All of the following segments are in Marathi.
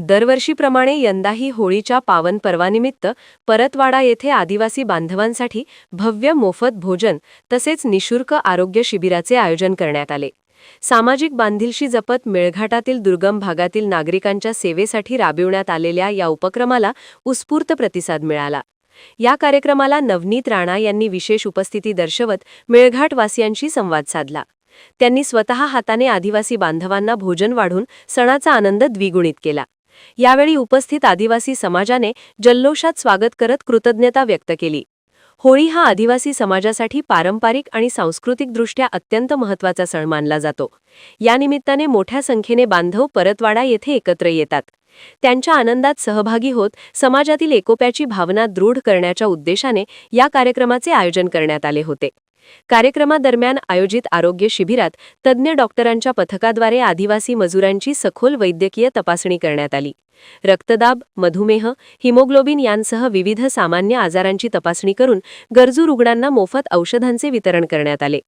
दरवर्षीप्रमाणे यंदाही होळीच्या पावन पर्वानिमित्त परतवाडा येथे आदिवासी बांधवांसाठी भव्य मोफत भोजन तसेच निशुल्क आरोग्य शिबिराचे आयोजन करण्यात आले। सामाजिक बांधिलशी जपत मेळघाटातील दुर्गम भागातील नागरिकांच्या सेवेसाठी राबविण्यात आलेल्या या उपक्रमाला उत्स्फूर्त प्रतिसाद मिळाला। या कार्यक्रमाला नवनीत राणा यांनी विशेष उपस्थिती दर्शवत मेळघाटवासियांशी संवाद साधला। त्यांनी स्वतः हाताने आदिवासी बांधवांना भोजन वाढून सणाचा आनंद द्विगुणित केला। यावेळी उपस्थित आदिवासी समाजाने जल्लोषात स्वागत करत कृतज्ञता व्यक्त केली। होळी हा आदिवासी समाजासाठी पारंपरिक आणि सांस्कृतिकदृष्ट्या अत्यंत महत्त्वाचा सण मानला जातो। या निमित्ताने मोठ्या संख्येने बांधव परतवाडा येथे एकत्र येतात। त्यांच्या आनंदात सहभागी होत समाजातील एकोप्याची भावना दृढ करण्याच्या उद्देशाने या कार्यक्रमाचे आयोजन करण्यात आले होते। कार्यक्रमादरम्यान आयोजित आरोग्य शिबिरात तज्ञ डॉक्टरांच्या पथकाद्वारे आदिवासी मजुरांची सखोल वैद्यकीय तपासणी करण्यात आली। रक्तदाब, मधुमेह, हिमोग्लोबिन यांसह विविध सामान्य आजारांची तपासणी करून गरजू रुग्णांना मोफत औषधांचे वितरण करण्यात आले।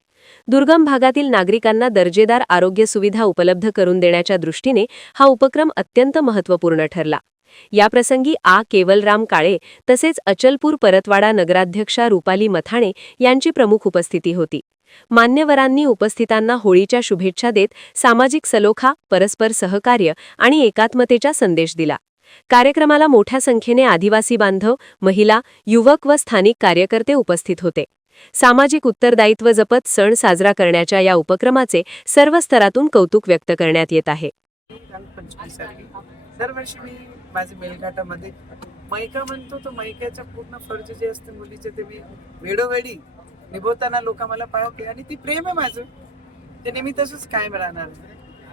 दुर्गम भागातील नागरिकांना दर्जेदार आरोग्य सुविधा उपलब्ध करून देण्याच्या दृष्टीने हा उपक्रम अत्यंत महत्त्वपूर्ण ठरला। याप्रसंगी केवलराम काळे तसेच अचलपूर परतवाडा नगराध्यक्षा रुपाली मथाणे यांची प्रमुख उपस्थिती होती। मान्यवरांनी उपस्थितांना होळीच्या शुभेच्छा देत सामाजिक सलोखा, परस्पर सहकार्य आणि एकात्मतेचा संदेश दिला। कार्यक्रमाला मोठ्या संख्येने आदिवासी बांधव, महिला, युवक व स्थानिक कार्यकर्ते उपस्थित होते। सामाजिक उत्तरदायित्व जपत सण साजरा करण्याच्या या उपक्रमाचे सर्व स्तरातून कौतुक व्यक्त करण्यात येत आहे। दरवर्षी मी माझे मेळघाटामध्ये मैका म्हणतो, तो मैक्याचा पूर्ण फर्ज जे असते मुलीचे ते मी वेळोवेळी निभवताना लोक मला पाहते आणि ती प्रेम आहे माझं, ते नेहमी तसंच कायम राहणार।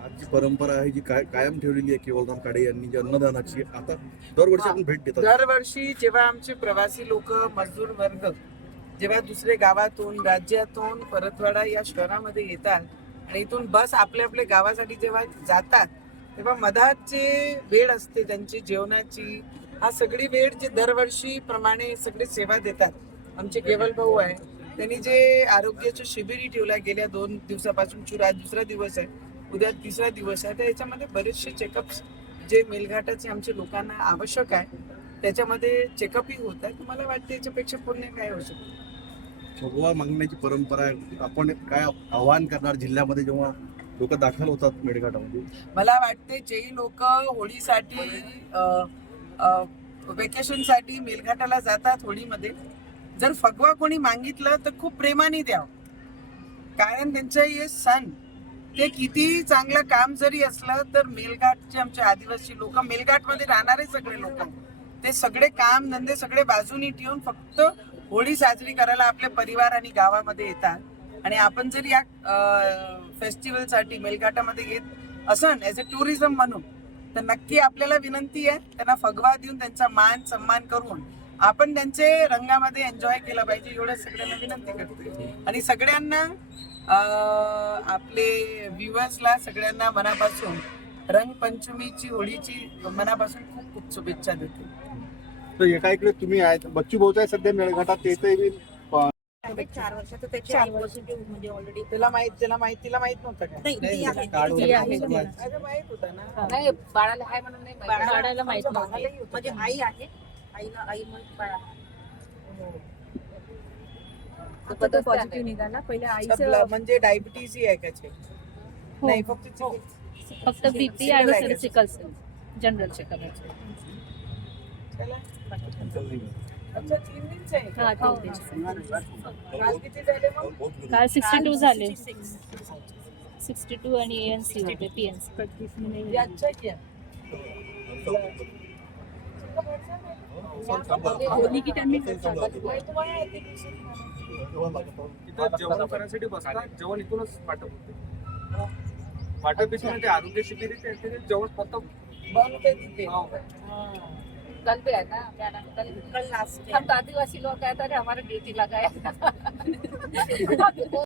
आजची परंपरा आहे जी कायम ठेवलेली आहे केवलराम काळे यांनी, जी अन्नदानाची आता दरवर्षी आपण भेट देतात। दरवर्षी जेव्हा आमचे प्रवासी लोक, मजदूर वर्ग जेव्हा दुसरे गावातून, राज्यातून परतवाडा या शहरामध्ये येतात आणि इथून बस आपल्या आपल्या गावासाठी जेव्हा जातात, तेव्हा मधातचे वेळ असते त्यांची जेवणाची, हा सगळी वेळ जे दरवर्षी प्रमाणे सगळे सेवा देतात। आमचे केवल भाऊ आहे, त्यांनी जे आरोग्याचं शिबिरी ठेवला गेल्या 2 दिवसापासून, आज दुसरा दिवस आहे, उद्या तिसरा दिवस आहे, तर याच्यामध्ये बरेचसे चेकअप्स जे मेळघाटाचे आमच्या लोकांना आवश्यक आहे त्याच्यामध्ये चेकअपही होत आहे। मला वाटतं याच्यापेक्षा पुण्य काय होऊ शकतं। भगवा मागण्याची परंपरा आहे, आपण काय आवाहन करणार जिल्ह्यामध्ये जेव्हा लोक दाखल होतात मेळघाटामध्ये? मला वाटते जे लोक होळीसाठी वेकेशनसाठी मेळघाटाला जातात होळीमध्ये, जर फगवा कोणी मागितलं तर खूप प्रेमाने द्यावं, कारण त्यांचं हे सण ते किती चांगलं काम जरी असलं तर मेळघाटचे आमचे आदिवासी लोक, मेळघाटमध्ये राहणारे सगळे लोक, ते सगळे काम धंदे सगळे बाजूनी ठेवून फक्त होळी साजरी करायला आपल्या परिवार आणि गावामध्ये येतात। आणि आपण जर या फेस्टिवलसाठी मेळघाटामध्ये येत असन ॲज अ टुरिझम म्हणून, तर नक्की आपल्याला विनंती आहे त्यांना फगवा देऊन त्यांचा मान सन्मान करून आपण त्यांचे रंगामध्ये एन्जॉय केला पाहिजे, एवढं सगळ्यांना विनंती करते। आणि सगळ्यांना आपले व्ह्युअर्सला सगळ्यांना मनापासून रंगपंचमीची, होळीची मनापासून खूप खूप शुभेच्छा देते। तर एका इकडे तुम्ही आहेत, बच्चू भाऊ आहे सध्या मेळघाटात, ते 4 वर्षाचं ते 4 वर्ष म्हणजे ऑलरेडी तिला माहित नव्हतं का? अरे माहित होतं ना। नाही, बाळाला आहे म्हणून नाही, बाळाला माहित नव्हतं, म्हणजे आई आहे, आई म्हणून बाळा तो पॉझिटिव्ह निघाला। पहिले आईचं म्हणजे डायबिटीज ही आहे का? नाही, फक्त बीपी आणि सिकल सेल जनरल चेकअप। अच्छा, 3 दिवस आहे। काल किती झाले मग? काल 62 झाले, 62 आणि ANC होते, PNC। होली की टाइमिंग जेवण करायसाठी बसतात, जेवण इथूनच पाठवते आरोग्य शिबिर जेवण फक्त कल पे है ना, कल लास्ट, हम तो आदिवासी लोग कहते हैं हमारे ड्यूटी लगा है।